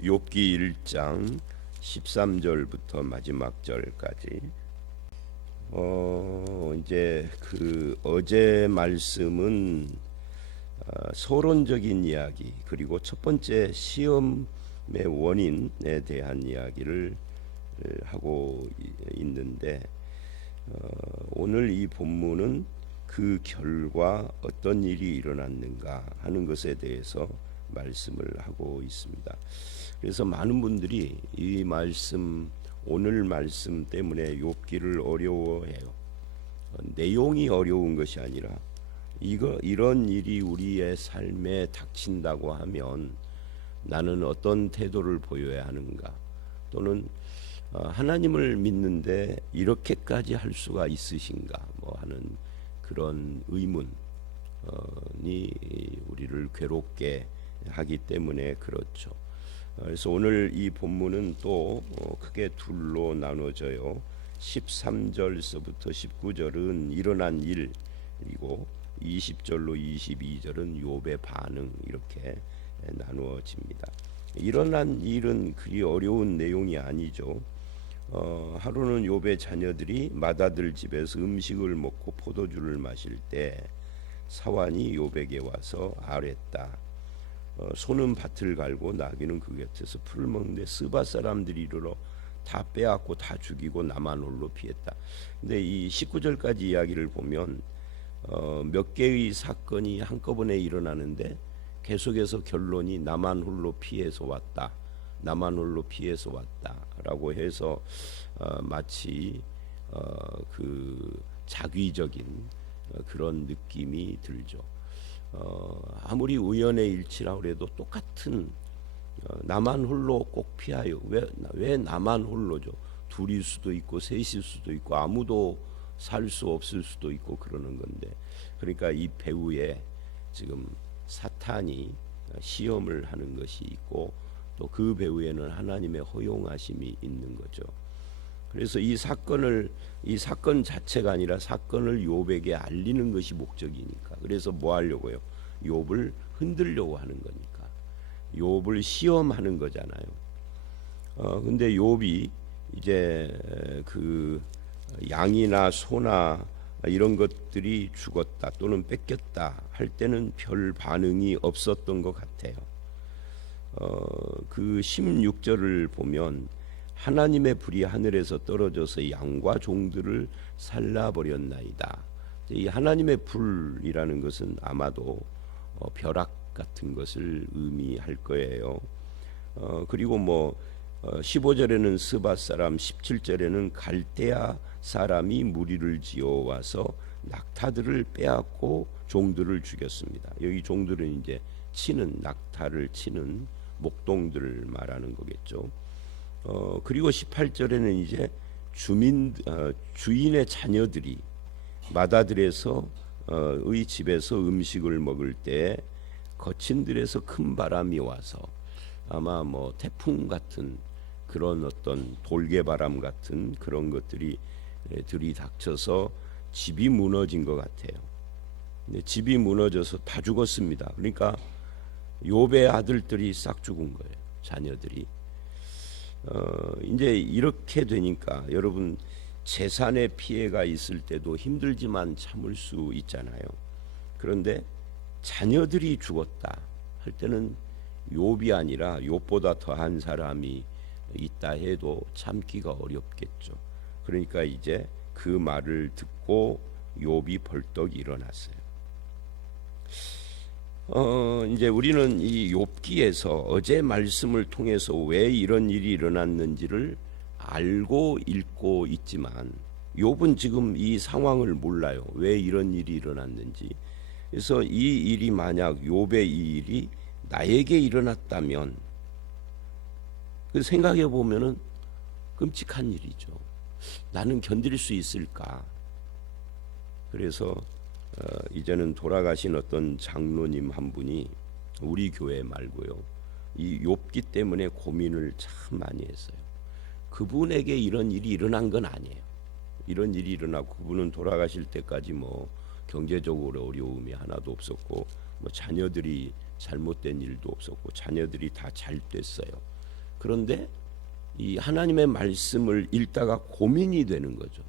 욥기 1장 13절부터 마지막 절까지. 이제 어제 말씀은 서론적인 이야기, 그리고 첫 번째 시험의 원인에 대한 이야기를 하고 있는데, 오늘 이 본문은 그 결과 어떤 일이 일어났는가 하는 것에 대해서 말씀을 하고 있습니다. 그래서 많은 분들이 이 말씀, 오늘 말씀 때문에 욥기를 어려워해요. 내용이 어려운 것이 아니라 이런 일이 우리의 삶에 닥친다고 하면 나는 어떤 태도를 보여야 하는가, 또는 하나님을 믿는데 이렇게까지 할 수가 있으신가 하는 그런 의문이 우리를 괴롭게 하기 때문에 그렇죠. 그래서 오늘 이 본문은 또 크게 둘로 나눠져요. 13절서부터 19절은 일어난 일이고 20절로 22절은 욥의 반응, 이렇게 나누어집니다. 일어난 일은 그리 어려운 내용이 아니죠. 하루는 욥의 자녀들이 맏아들 집에서 음식을 먹고 포도주를 마실 때 사환이 욥에게 와서 아뢰다. 소는 밭을 갈고 나귀는 그 곁에서 풀을 먹는데 스바 사람들이 이르러 다 빼앗고 다 죽이고 나만 홀로 피했다. 근데 이 19절까지 이야기를 보면 몇 개의 사건이 한꺼번에 일어나는데 계속해서 결론이 나만 홀로 피해서 왔다, 나만 홀로 피해서 왔다라고 해서 마치 그 자귀적인 그런 느낌이 들죠. 아무리 우연의 일치라고 해도 똑같은 나만 홀로 꼭 피하여. 왜 나만 홀로죠? 둘일 수도 있고 셋일 수도 있고 아무도 살 수 없을 수도 있고 그러는 건데, 그러니까 이 배후에 지금 사탄이 시험을 하는 것이 있고 또 그 배후에는 하나님의 허용하심이 있는 거죠. 그래서 이 사건 자체가 아니라 사건을 욥에게 알리는 것이 목적이니까. 그래서 뭐 하려고요? 욥을 흔들려고 하는 거니까. 욥을 시험하는 거잖아요. 근데 욥이 이제 그 양이나 소나 이런 것들이 죽었다 또는 뺏겼다 할 때는 별 반응이 없었던 것 같아요. 그 16절을 보면 하나님의 불이 하늘에서 떨어져서 양과 종들을 살라버렸나이다. 이 하나님의 불이라는 것은 아마도 벼락 같은 것을 의미할 거예요. 그리고 15절에는 스바 사람, 17절에는 갈대아 사람이 무리를 지어와서 낙타들을 빼앗고 종들을 죽였습니다. 여기 종들은 이제 낙타를 치는 목동들을 말하는 거겠죠. 그리고 18절에는 이제 주인의 자녀들이 맏아들에서 의 집에서 음식을 먹을 때 거친 들에서 큰 바람이 와서 아마 태풍 같은 그런 어떤 돌개바람 같은 그런 것들이 들이닥쳐서 집이 무너진 것 같아요. 근데 집이 무너져서 다 죽었습니다. 그러니까 욥의 아들들이 싹 죽은 거예요. 자녀들이. 이제 이렇게 되니까 여러분, 재산의 피해가 있을 때도 힘들지만 참을 수 있잖아요. 그런데 자녀들이 죽었다 할 때는 욥이 아니라 욥보다 더한 사람이 있다 해도 참기가 어렵겠죠. 그러니까 이제 그 말을 듣고 욥이 벌떡 일어났어요. 이제 우리는 이 욥기에서 어제 말씀을 통해서 왜 이런 일이 일어났는지를 알고 읽고 있지만 욥은 지금 이 상황을 몰라요. 왜 이런 일이 일어났는지. 그래서 이 일이 만약 욥의 이 일이 나에게 일어났다면 생각해 보면은 끔찍한 일이죠. 나는 견딜 수 있을까? 그래서 이제는 돌아가신 어떤 장로님 한 분이 우리 교회 말고요, 이 욥기 때문에 고민을 참 많이 했어요. 그분에게 이런 일이 일어난 건 아니에요. 이런 일이 일어나고 그분은 돌아가실 때까지 경제적으로 어려움이 하나도 없었고 자녀들이 잘못된 일도 없었고 자녀들이 다 잘 됐어요. 그런데 이 하나님의 말씀을 읽다가 고민이 되는 거죠.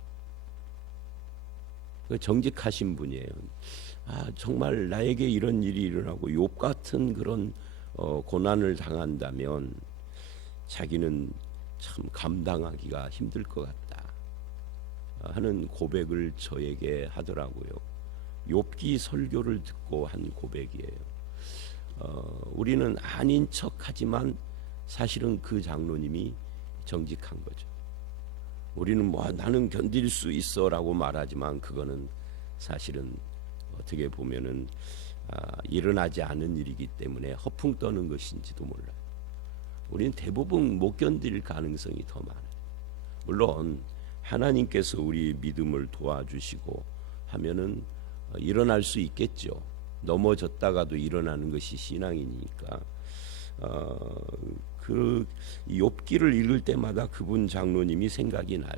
정직하신 분이에요. 정말 나에게 이런 일이 일어나고 욥 같은 그런 고난을 당한다면 자기는 참 감당하기가 힘들 것 같다 하는 고백을 저에게 하더라고요. 욥기 설교를 듣고 한 고백이에요. 우리는 아닌 척하지만 사실은 그 장로님이 정직한 거죠. 우리는 뭐 나는 견딜 수 있어라고 말하지만 그거는 사실은 어떻게 보면은 일어나지 않은 일이기 때문에 허풍 떠는 것인지도 몰라요. 우리는 대부분 못 견딜 가능성이 더 많아요. 물론 하나님께서 우리 믿음을 도와주시고 하면은 일어날 수 있겠죠. 넘어졌다가도 일어나는 것이 신앙이니까. 그 욥기를 읽을 때마다 그분 장로님이 생각이 나요.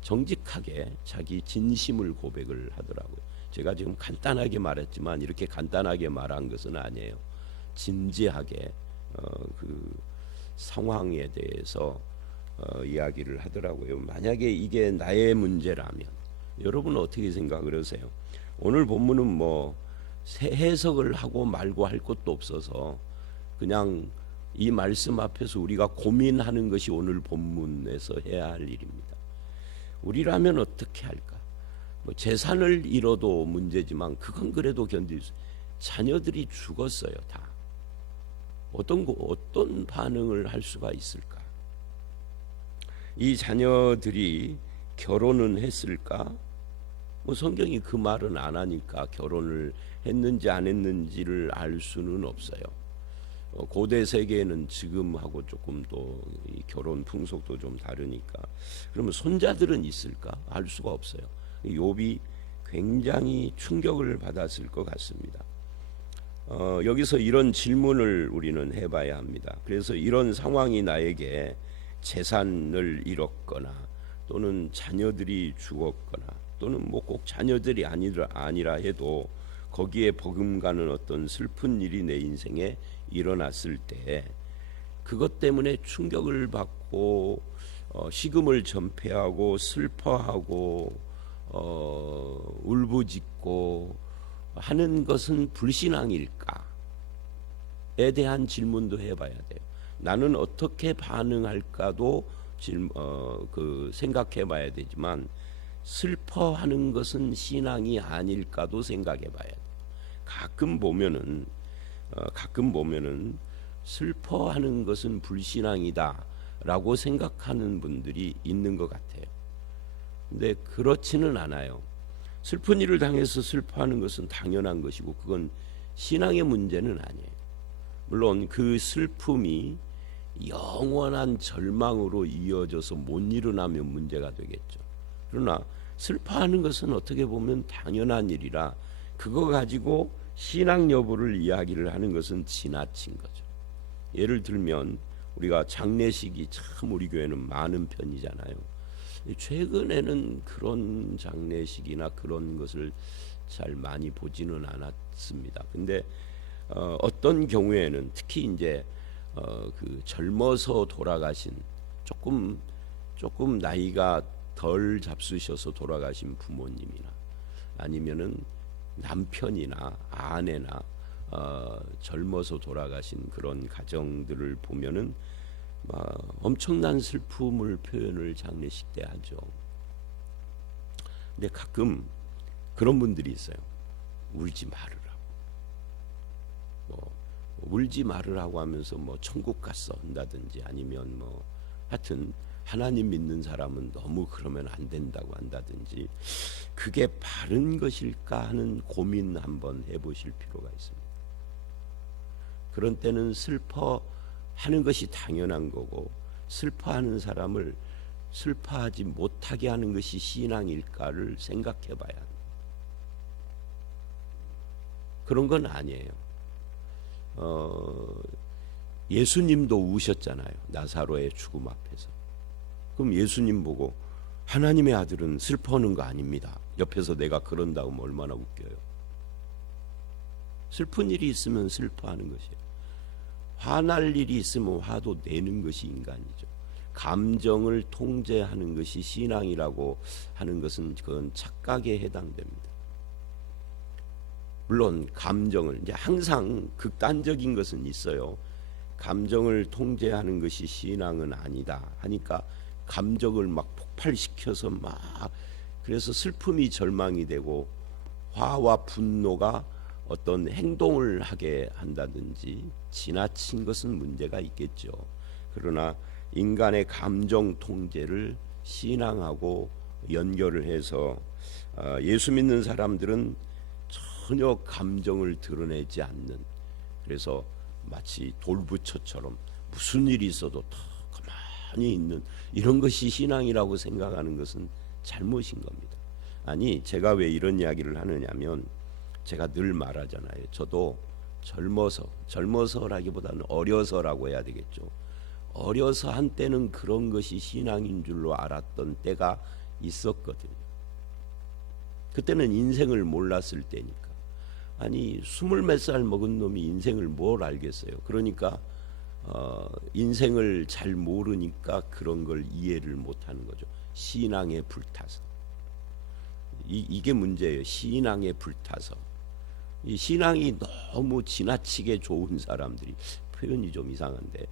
정직하게 자기 진심을 고백을 하더라고요. 제가 지금 간단하게 말했지만 이렇게 간단하게 말한 것은 아니에요. 진지하게 그 상황에 대해서 이야기를 하더라고요. 만약에 이게 나의 문제라면 여러분은 어떻게 생각을 하세요? 오늘 본문은 뭐 해석을 하고 말고 할 것도 없어서 그냥 이 말씀 앞에서 우리가 고민하는 것이 오늘 본문에서 해야 할 일입니다. 우리라면 어떻게 할까? 뭐 재산을 잃어도 문제지만 그건 그래도 견딜 수. 자녀들이 죽었어요, 다. 어떤 반응을 할 수가 있을까? 이 자녀들이 결혼은 했을까? 뭐 성경이 그 말은 안 하니까 결혼을 했는지 안 했는지를 알 수는 없어요. 고대 세계에는 지금하고 조금 또 결혼 풍속도 좀 다르니까. 그러면 손자들은 있을까? 알 수가 없어요. 욥이 굉장히 충격을 받았을 것 같습니다. 여기서 이런 질문을 우리는 해봐야 합니다. 그래서 이런 상황이 나에게 재산을 잃었거나 또는 자녀들이 죽었거나 또는 뭐 꼭 자녀들이 아니라 해도 거기에 버금가는 어떤 슬픈 일이 내 인생에 일어났을 때 그것 때문에 충격을 받고 식음을 전폐하고 슬퍼하고 울부짖고 하는 것은 불신앙일까에 대한 질문도 해봐야 돼요. 나는 어떻게 반응할까도 생각해봐야 되지만 슬퍼하는 것은 신앙이 아닐까도 생각해봐야 돼요. 가끔 보면은 슬퍼하는 것은 불신앙이다라고 생각하는 분들이 있는 것 같아요. 근데 그렇지는 않아요. 슬픈 일을 당해서 슬퍼하는 것은 당연한 것이고 그건 신앙의 문제는 아니에요. 물론 그 슬픔이 영원한 절망으로 이어져서 못 일어나면 문제가 되겠죠. 그러나 슬퍼하는 것은 어떻게 보면 당연한 일이라 그거 가지고 신앙 여부를 이야기를 하는 것은 지나친 거죠. 예를 들면 우리가 장례식이 참 우리 교회는 많은 편이잖아요. 최근에는 그런 장례식이나 그런 것을 잘 많이 보지는 않았습니다. 근데 어떤 경우에는 특히 이제 그 젊어서 돌아가신 조금 나이가 덜 잡수셔서 돌아가신 부모님이나 아니면은 남편이나 아내나 젊어서 돌아가신 그런 가정들을 보면은 엄청난 슬픔을 표현을 장례식 때 하죠. 근데 가끔 그런 분들이 있어요. 울지 말으라고. 울지 말으라고 하면서 뭐 천국 갔어 한다든지 아니면 뭐 하여튼 하나님 믿는 사람은 너무 그러면 안 된다고 한다든지 그게 바른 것일까 하는 고민 한번 해보실 필요가 있습니다. 그런 때는 슬퍼하는 것이 당연한 거고 슬퍼하는 사람을 슬퍼하지 못하게 하는 것이 신앙일까를 생각해 봐야 합니다. 그런 건 아니에요. 예수님도 우셨잖아요. 나사로의 죽음 앞에서. 그럼 예수님 보고 하나님의 아들은 슬퍼하는 거 아닙니다. 옆에서 내가 그런다고 하면 얼마나 웃겨요. 슬픈 일이 있으면 슬퍼하는 것이에요. 화날 일이 있으면 화도 내는 것이 인간이죠. 감정을 통제하는 것이 신앙이라고 하는 것은 그건 착각에 해당됩니다. 물론 감정을 이제 항상 극단적인 것은 있어요. 감정을 통제하는 것이 신앙은 아니다 하니까 감정을 막 폭발시켜서 막 그래서 슬픔이 절망이 되고 화와 분노가 어떤 행동을 하게 한다든지 지나친 것은 문제가 있겠죠. 그러나 인간의 감정 통제를 신앙하고 연결을 해서 예수 믿는 사람들은 전혀 감정을 드러내지 않는, 그래서 마치 돌부처처럼 무슨 일이 있어도 다 가만히 있는 이런 것이 신앙이라고 생각하는 것은 잘못인 겁니다. 아니, 제가 왜 이런 이야기를 하느냐면 제가 늘 말하잖아요. 저도 젊어서라기보다는 어려서라고 해야 되겠죠. 어려서 한때는 그런 것이 신앙인 줄로 알았던 때가 있었거든요. 그때는 인생을 몰랐을 때니까. 아니, 20몇 살 먹은 놈이 인생을 뭘 알겠어요. 그러니까 인생을 잘 모르니까 그런 걸 이해를 못하는 거죠. 신앙에 불타서. 이게 문제예요. 신앙에 불타서. 이 신앙이 너무 지나치게 좋은 사람들이, 표현이 좀 이상한데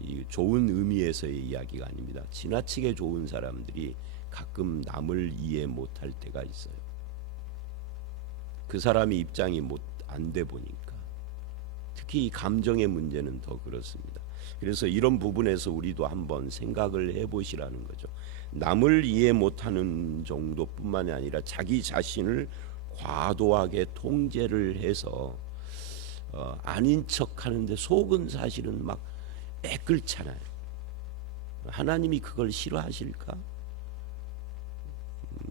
이 좋은 의미에서의 이야기가 아닙니다. 지나치게 좋은 사람들이 가끔 남을 이해 못할 때가 있어요. 그 사람의 입장이 안 돼 보니까. 특히 이 감정의 문제는 더 그렇습니다. 그래서 이런 부분에서 우리도 한번 생각을 해보시라는 거죠. 남을 이해 못하는 정도뿐만이 아니라 자기 자신을 과도하게 통제를 해서 아닌 척하는데 속은 사실은 막 애끓잖아요. 하나님이 그걸 싫어하실까?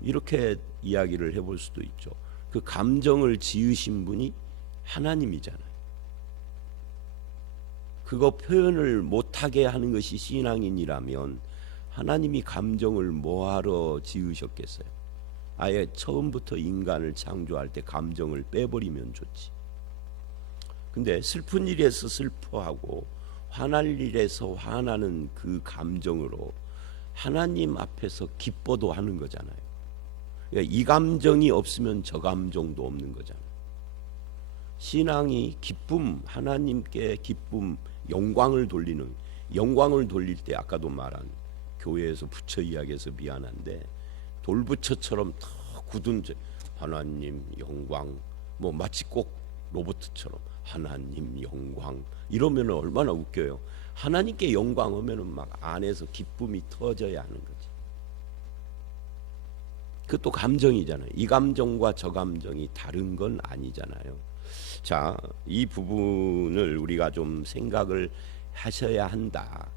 이렇게 이야기를 해볼 수도 있죠. 그 감정을 지으신 분이 하나님이잖아요. 그거 표현을 못하게 하는 것이 신앙인이라면 하나님이 감정을 뭐하러 지으셨겠어요? 아예 처음부터 인간을 창조할 때 감정을 빼버리면 좋지. 근데 슬픈 일에서 슬퍼하고 화날 일에서 화나는 그 감정으로 하나님 앞에서 기뻐도 하는 거잖아요. 그러니까 이 감정이 없으면 저 감정도 없는 거잖아요. 신앙이 기쁨, 하나님께 기쁨, 영광을 돌리는, 영광을 돌릴 때 아까도 말한 교회에서 부처 이야기해서 미안한데 돌부처처럼 더 굳은 하나님 영광, 뭐 마치 꼭 로봇처럼 하나님 영광 이러면 얼마나 웃겨요. 하나님께 영광 오면은 막 안에서 기쁨이 터져야 하는 거지. 그것도 감정이잖아요. 이 감정과 저 감정이 다른 건 아니잖아요. 자, 이 부분을 우리가 좀 생각을 하셔야 한다.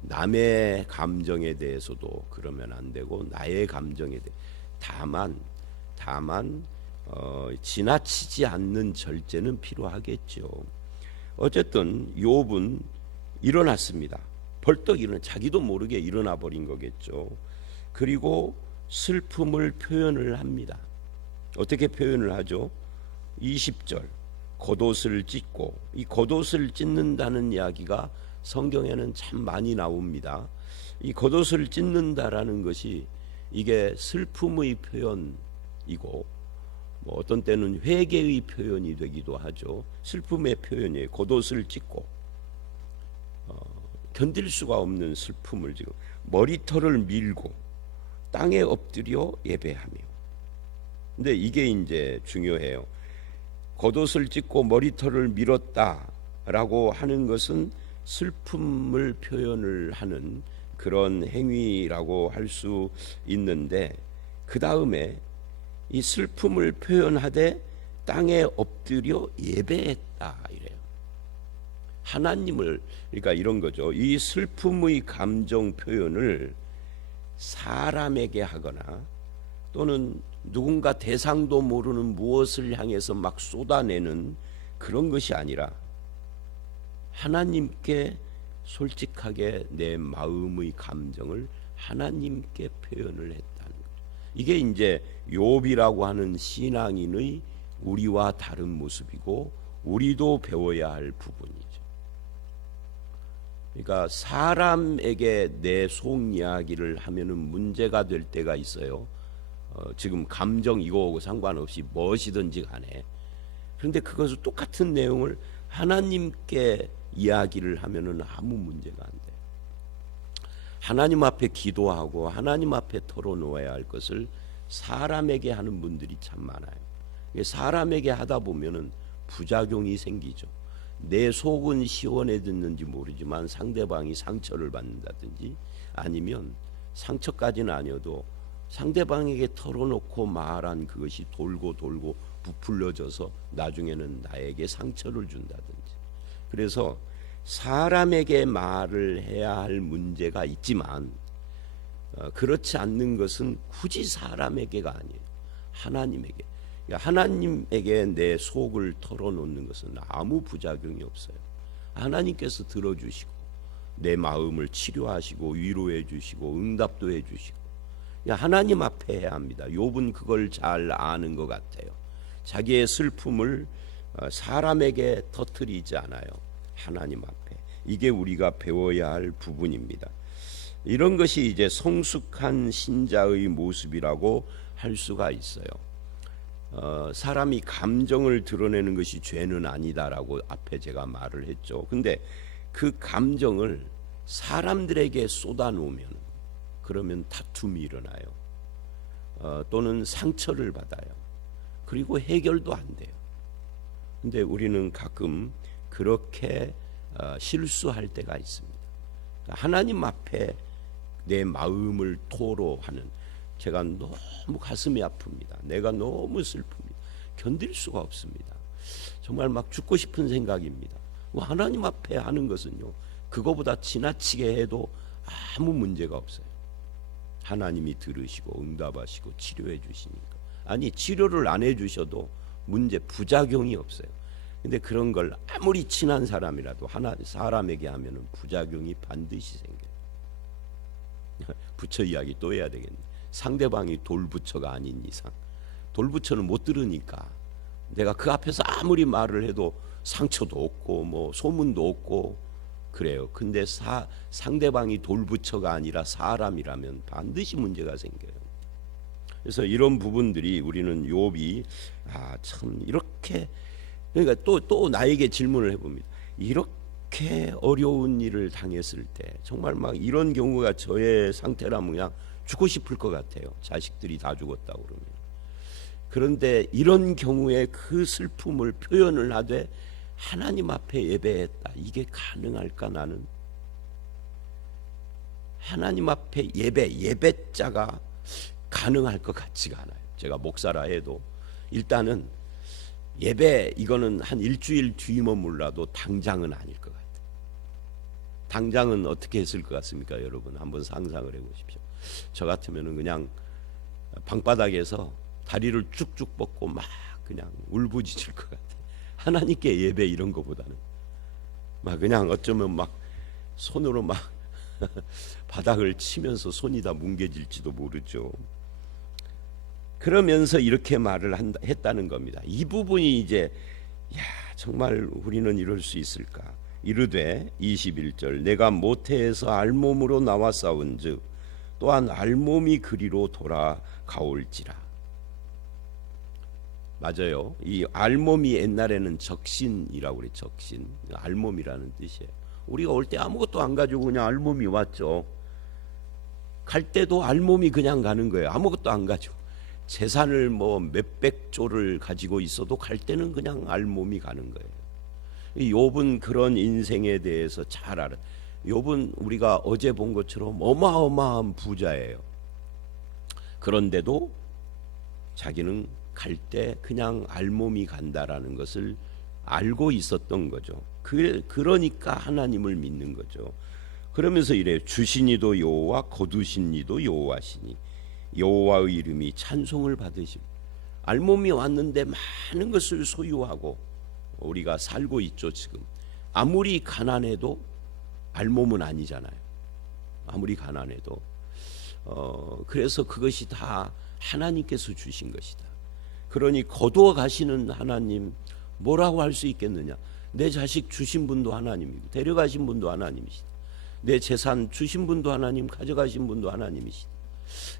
남의 감정에 대해서도 그러면 안 되고 나의 감정에 대해 다만 지나치지 않는 절제는 필요하겠죠. 어쨌든 욥은 일어났습니다. 벌떡 일어나, 자기도 모르게 일어나 버린 거겠죠. 그리고 슬픔을 표현을 합니다. 어떻게 표현을 하죠? 20절 겉옷을 찢고, 이 겉옷을 찢는다는 이야기가 성경에는 참 많이 나옵니다. 이 겉옷을 찢는다라는 것이 이게 슬픔의 표현이고 뭐 어떤 때는 회개의 표현이 되기도 하죠. 슬픔의 표현이에요. 겉옷을 찢고 견딜 수가 없는 슬픔을 지금 머리털을 밀고 땅에 엎드려 예배하며. 근데 이게 이제 중요해요. 겉옷을 찢고 머리털을 밀었다라고 하는 것은 슬픔을 표현을 하는 그런 행위라고 할 수 있는데, 그 다음에 이 슬픔을 표현하되 땅에 엎드려 예배했다 이래요. 하나님을, 그러니까 이런 거죠. 이 슬픔의 감정 표현을 사람에게 하거나 또는 누군가 대상도 모르는 무엇을 향해서 막 쏟아내는 그런 것이 아니라 하나님께 솔직하게 내 마음의 감정을 하나님께 표현을 했다는 거죠. 이게 이제 욥이라고 하는 신앙인의 우리와 다른 모습이고 우리도 배워야 할 부분이죠. 그러니까 사람에게 내 속 이야기를 하면은 문제가 될 때가 있어요. 지금 감정 이거하고 상관없이 무엇이든지 간에. 그런데 그것을 똑같은 내용을 하나님께 이야기를 하면은 아무 문제가 안 돼. 하나님 앞에 기도하고 하나님 앞에 털어놓아야 할 것을 사람에게 하는 분들이 참 많아요. 사람에게 하다 보면은 부작용이 생기죠. 내 속은 시원해졌는지 모르지만 상대방이 상처를 받는다든지, 아니면 상처까지는 아니어도 상대방에게 털어놓고 말한 그것이 돌고 돌고 부풀려져서 나중에는 나에게 상처를 준다든지. 그래서 사람에게 말을 해야 할 문제가 있지만 그렇지 않는 것은 굳이 사람에게가 아니에요. 하나님에게. 하나님에게 내 속을 털어놓는 것은 아무 부작용이 없어요. 하나님께서 들어주시고 내 마음을 치료하시고 위로해 주시고 응답도 해 주시고. 하나님 앞에 해야 합니다. 욥은 그걸 잘 아는 것 같아요. 자기의 슬픔을 사람에게 터뜨리지 않아요. 하나님 앞에. 이게 우리가 배워야 할 부분입니다. 이런 것이 이제 성숙한 신자의 모습이라고 할 수가 있어요. 사람이 감정을 드러내는 것이 죄는 아니다라고 앞에 제가 말을 했죠. 근데 그 감정을 사람들에게 쏟아놓으면 그러면 다툼이 일어나요. 또는 상처를 받아요. 그리고 해결도 안 돼요. 근데 우리는 가끔 그렇게 실수할 때가 있습니다. 하나님 앞에 내 마음을 토로하는, 제가 너무 가슴이 아픕니다. 내가 너무 슬픕니다. 견딜 수가 없습니다. 정말 막 죽고 싶은 생각입니다. 하나님 앞에 하는 것은요, 그거보다 지나치게 해도 아무 문제가 없어요. 하나님이 들으시고 응답하시고 치료해 주시니까. 아니, 치료를 안 해주셔도 문제, 부작용이 없어요. 근데 그런 걸 아무리 친한 사람이라도 사람에게 하면은 부작용이 반드시 생겨요. 부처 이야기 또 해야 되겠네. 상대방이 돌부처가 아닌 이상, 돌부처는 못 들으니까 내가 그 앞에서 아무리 말을 해도 상처도 없고 뭐 소문도 없고 그래요. 근데 상대방이 돌부처가 아니라 사람이라면 반드시 문제가 생겨요. 그래서 이런 부분들이 우리는 욥이 참 이렇게, 그러니까 또 나에게 질문을 해봅니다. 이렇게 어려운 일을 당했을 때 정말 막 이런 경우가 저의 상태라면 그냥 죽고 싶을 것 같아요. 자식들이 다 죽었다고 그러면. 그런데 이런 경우에 그 슬픔을 표현을 하되 하나님 앞에 예배했다. 이게 가능할까? 나는 하나님 앞에 예배자가 가능할 것 같지가 않아요. 제가 목사라 해도 일단은 예배, 이거는 한 일주일 뒤면 몰라도 당장은 아닐 것 같아요. 당장은 어떻게 했을 것 같습니까? 여러분 한번 상상을 해보십시오. 저 같으면은 그냥 방바닥에서 다리를 쭉쭉 뻗고 막 그냥 울부짖을 것 같아요. 하나님께 예배 이런 거보다는 막 그냥 어쩌면 막 손으로 막 바닥을 치면서 손이 다 뭉개질지도 모르죠. 그러면서 이렇게 말을 했다는 겁니다. 이 부분이 이제 정말 우리는 이럴 수 있을까? 이르되 21절 내가 모태에서 알몸으로 나와 싸운즉 또한 알몸이 그리로 돌아가올지라. 맞아요. 이 알몸이 옛날에는 적신이라고 그래. 적신, 알몸이라는 뜻이에요. 우리가 올 때 아무것도 안 가지고 그냥 알몸이 왔죠. 갈 때도 알몸이 그냥 가는 거예요. 아무것도 안 가지고. 재산을 뭐 몇백 조를 가지고 있어도 갈 때는 그냥 알몸이 가는 거예요. 욥은 그런 인생에 대해서 잘 알아요. 욥은 우리가 어제 본 것처럼 어마어마한 부자예요. 그런데도 자기는 갈 때 그냥 알몸이 간다라는 것을 알고 있었던 거죠. 그러니까 하나님을 믿는 거죠. 그러면서 이래요. 주시니도 여호와 거두시니도 여호와시니 여호와의 이름이 찬송을 받으시고. 알몸이 왔는데 많은 것을 소유하고 우리가 살고 있죠. 지금 아무리 가난해도 알몸은 아니잖아요. 아무리 가난해도 그래서 그것이 다 하나님께서 주신 것이다. 그러니 거두어 가시는 하나님 뭐라고 할 수 있겠느냐? 내 자식 주신 분도 하나님이고 데려가신 분도 하나님이시다. 내 재산 주신 분도 하나님, 가져가신 분도 하나님이시다.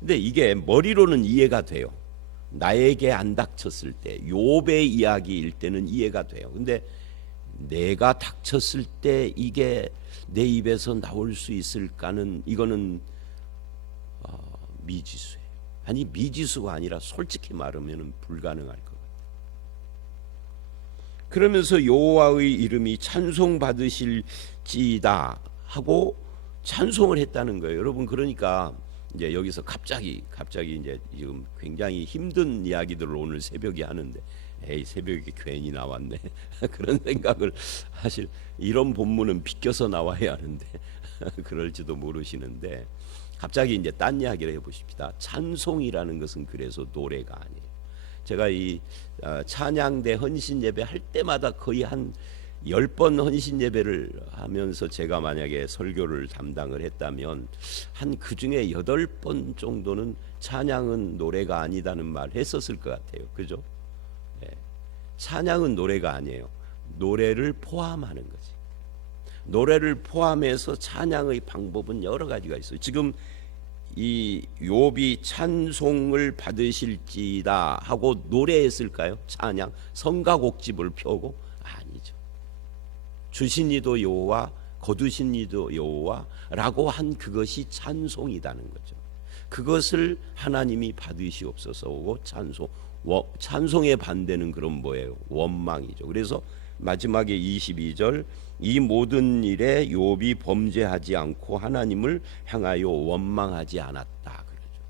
근데 이게 머리로는 이해가 돼요. 나에게 안 닥쳤을 때, 욥의 이야기일 때는 이해가 돼요. 근데 내가 닥쳤을 때 이게 내 입에서 나올 수 있을까는, 이거는 미지수예요. 아니, 미지수가 아니라 솔직히 말하면 불가능할 것 같아요. 그러면서 여호와의 이름이 찬송받으실지이다 하고 찬송을 했다는 거예요. 여러분, 그러니까 이제 여기서 갑자기 이제 지금 굉장히 힘든 이야기들을 오늘 새벽에 하는데, 에이, 새벽에 괜히 나왔네 그런 생각을, 사실 이런 본문은 비껴서 나와야 하는데 그럴지도 모르시는데, 갑자기 이제 딴 이야기를 해보십시다. 찬송이라는 것은 그래서 노래가 아니에요. 제가 이 찬양대 헌신 예배 할 때마다 거의 한 10번 헌신 예배를 하면서 제가 만약에 설교를 담당을 했다면 한 그중에 8번 정도는 찬양은 노래가 아니다는 말 했었을 것 같아요. 그죠? 네. 찬양은 노래가 아니에요. 노래를 포함하는 거지. 노래를 포함해서 찬양의 방법은 여러 가지가 있어요. 지금 이 욥이 찬송을 받으실지다 하고 노래했을까요? 찬양, 성가곡집을 펴고? 아니죠. 주신 이도 여호와, 거두신 이도 여호와라고 한 그것이 찬송이라는 거죠. 그것을 하나님이 받으시옵소서 하고 찬송의 반대는 그럼 뭐예요? 원망이죠. 그래서 마지막에 22절, 이 모든 일에 욥이 범죄하지 않고 하나님을 향하여 원망하지 않았다 그러죠.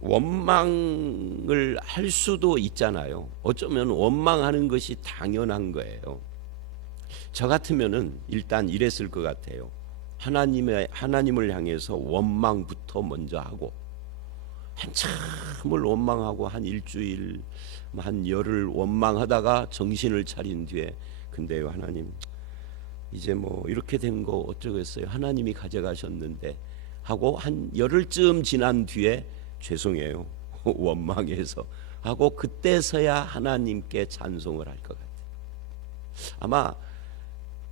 원망을 할 수도 있잖아요. 어쩌면 원망하는 것이 당연한 거예요. 저 같으면은 일단 이랬을 것 같아요. 하나님을 향해서 원망부터 먼저 하고, 한참을 원망하고 한 일주일, 한 열흘 원망하다가 정신을 차린 뒤에, 근데요 하나님, 이제 뭐 이렇게 된 거 어쩌겠어요, 하나님이 가져가셨는데 하고 한 열흘쯤 지난 뒤에 죄송해요 원망해서 하고, 그때서야 하나님께 찬송을 할 것 같아요. 아마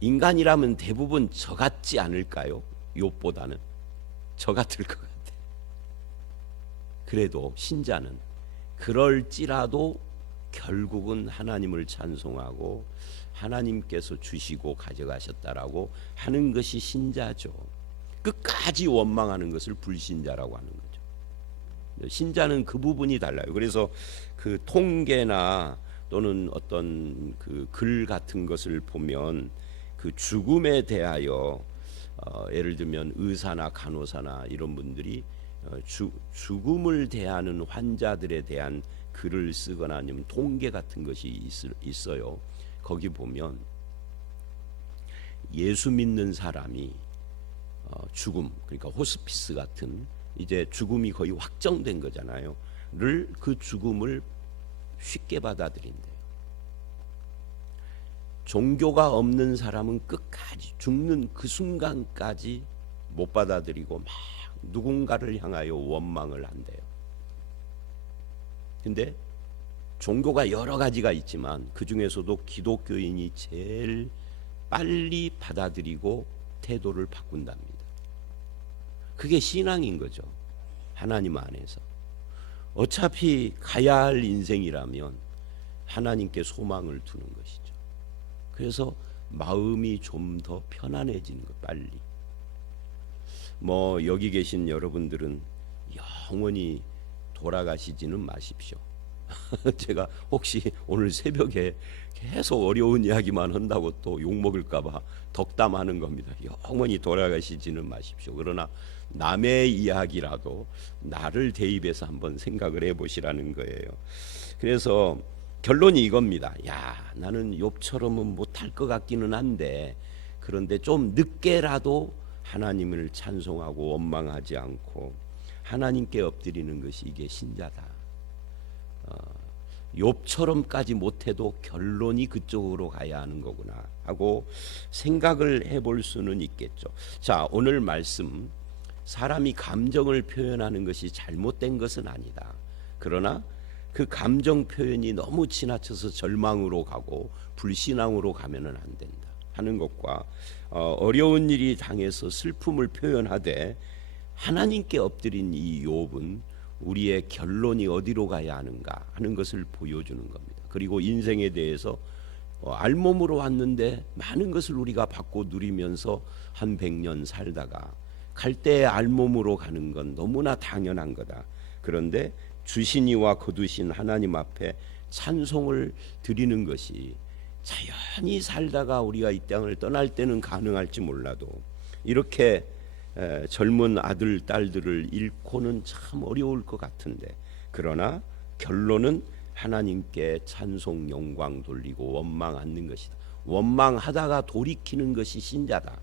인간이라면 대부분 저 같지 않을까요? 욥보다는 저 같을 것 같아요. 그래도 신자는 그럴지라도 결국은 하나님을 찬송하고 하나님께서 주시고 가져가셨다라고 하는 것이 신자죠. 끝까지 원망하는 것을 불신자라고 하는 거죠. 신자는 그 부분이 달라요. 그래서 그 통계나 또는 어떤 그 글 같은 것을 보면 그 죽음에 대하여 예를 들면 의사나 간호사나 이런 분들이 죽음을 대하는 환자들에 대한 글을 쓰거나 아니면 통계 같은 것이 있어요. 거기 보면 예수 믿는 사람이 죽음, 그러니까 호스피스 같은 이제 죽음이 거의 확정된 거잖아요. 그 죽음을 쉽게 받아들인대요. 종교가 없는 사람은 끝까지 죽는 그 순간까지 못 받아들이고 막 누군가를 향하여 원망을 한대요. 근데 종교가 여러 가지가 있지만 그 중에서도 기독교인이 제일 빨리 받아들이고 태도를 바꾼답니다. 그게 신앙인 거죠. 하나님 안에서 어차피 가야 할 인생이라면 하나님께 소망을 두는 것이죠. 그래서 마음이 좀 더 편안해지는 거, 빨리. 뭐 여기 계신 여러분들은 영원히 돌아가시지는 마십시오. 제가 혹시 오늘 새벽에 계속 어려운 이야기만 한다고 또 욕먹을까봐 덕담하는 겁니다. 영원히 돌아가시지는 마십시오. 그러나 남의 이야기라도 나를 대입해서 한번 생각을 해보시라는 거예요. 그래서 결론이 이겁니다. 야, 나는 욥처럼은 못할 것 같기는 한데, 그런데 좀 늦게라도 하나님을 찬송하고 원망하지 않고 하나님께 엎드리는 것이 이게 신자다. 욥처럼까지 못해도 결론이 그쪽으로 가야 하는 거구나 하고 생각을 해볼 수는 있겠죠. 자, 오늘 말씀, 사람이 감정을 표현하는 것이 잘못된 것은 아니다. 그러나 그 감정 표현이 너무 지나쳐서 절망으로 가고 불신앙으로 가면은 안 된다 하는 것과, 어려운 일이 당해서 슬픔을 표현하되 하나님께 엎드린 이 욥은 우리의 결론이 어디로 가야 하는가 하는 것을 보여주는 겁니다. 그리고 인생에 대해서 알몸으로 왔는데 많은 것을 우리가 받고 누리면서 한 100년 살다가 갈 때 알몸으로 가는 건 너무나 당연한 거다. 그런데 주신 이와 거두신 하나님 앞에 찬송을 드리는 것이 자연히 살다가 우리가 이 땅을 떠날 때는 가능할지 몰라도 이렇게 젊은 아들 딸들을 잃고는 참 어려울 것 같은데, 그러나 결론은 하나님께 찬송 영광 돌리고 원망 않는 것이다. 원망하다가 돌이키는 것이 신자다.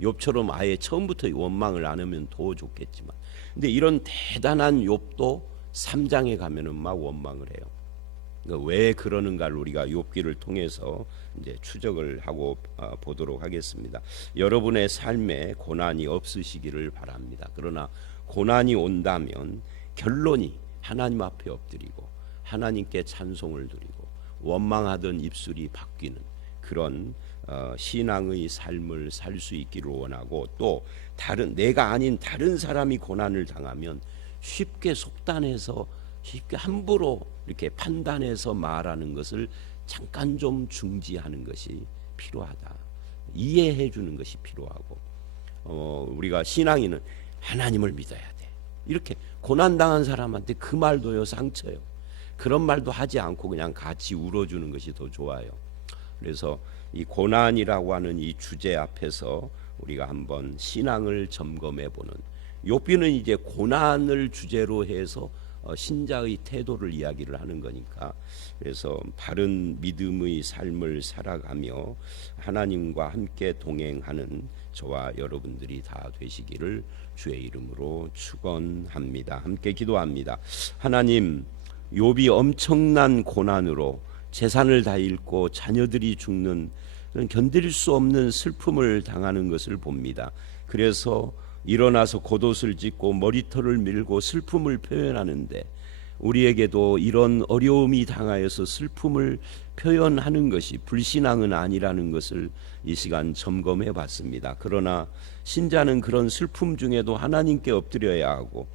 욥처럼 아예 처음부터 원망을 안 하면 더 좋겠지만, 근데 이런 대단한 욥도 3장에 가면은 막 원망을 해요. 그러니까 왜 그러는가를 우리가 욥기를 통해서 이제 추적을 하고 보도록 하겠습니다. 여러분의 삶에 고난이 없으시기를 바랍니다. 그러나 고난이 온다면 결론이 하나님 앞에 엎드리고 하나님께 찬송을 드리고 원망하던 입술이 바뀌는 그런 신앙의 삶을 살 수 있기를 원하고, 또 내가 아닌 다른 사람이 고난을 당하면 쉽게 속단해서 쉽게 함부로 이렇게 판단해서 말하는 것을 잠깐 좀 중지하는 것이 필요하다. 이해해 주는 것이 필요하고, 우리가 신앙인은 하나님을 믿어야 돼. 이렇게 고난당한 사람한테 그 말도요 상처요. 그런 말도 하지 않고 그냥 같이 울어주는 것이 더 좋아요. 그래서 이 고난이라고 하는 이 주제 앞에서 우리가 한번 신앙을 점검해 보는, 욥기는 이제 고난을 주제로 해서 신자의 태도를 이야기를 하는 거니까, 그래서 바른 믿음의 삶을 살아가며 하나님과 함께 동행하는 저와 여러분들이 다 되시기를 주의 이름으로 축원합니다. 함께 기도합니다. 하나님, 욥이 엄청난 고난으로 재산을 다 잃고 자녀들이 죽는 견딜 수 없는 슬픔을 당하는 것을 봅니다. 그래서 일어나서 겉옷을 찢고 머리털을 밀고 슬픔을 표현하는데, 우리에게도 이런 어려움이 당하여서 슬픔을 표현하는 것이 불신앙은 아니라는 것을 이 시간 점검해 봤습니다. 그러나 신자는 그런 슬픔 중에도 하나님께 엎드려야 하고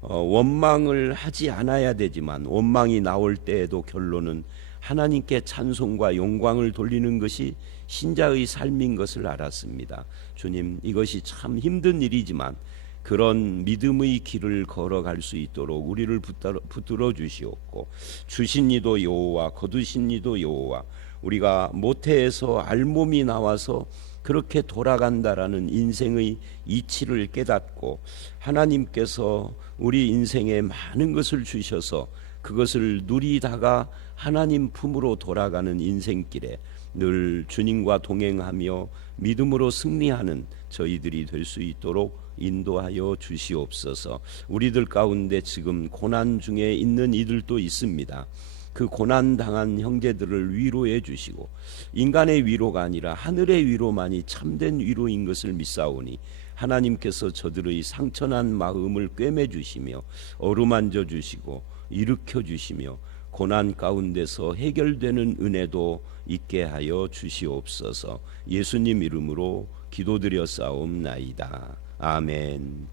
원망을 하지 않아야 되지만, 원망이 나올 때에도 결론은 하나님께 찬송과 영광을 돌리는 것이 신자의 삶인 것을 알았습니다. 주님, 이것이 참 힘든 일이지만 그런 믿음의 길을 걸어갈 수 있도록 우리를 붙들어 주시옵고, 주신 이도 여호와 거두신 이도 여호와, 우리가 모태에서 알몸이 나와서 그렇게 돌아간다라는 인생의 이치를 깨닫고, 하나님께서 우리 인생에 많은 것을 주셔서 그것을 누리다가 하나님 품으로 돌아가는 인생길에 늘 주님과 동행하며 믿음으로 승리하는 저희들이 될 수 있도록 인도하여 주시옵소서. 우리들 가운데 지금 고난 중에 있는 이들도 있습니다. 그 고난 당한 형제들을 위로해 주시고, 인간의 위로가 아니라 하늘의 위로만이 참된 위로인 것을 믿사오니 하나님께서 저들의 상처난 마음을 꿰매 주시며 어루만져 주시고 일으켜 주시며 고난 가운데서 해결되는 은혜도 있게 하여 주시옵소서. 예수님 이름으로 기도드려 싸움나이다. 아멘.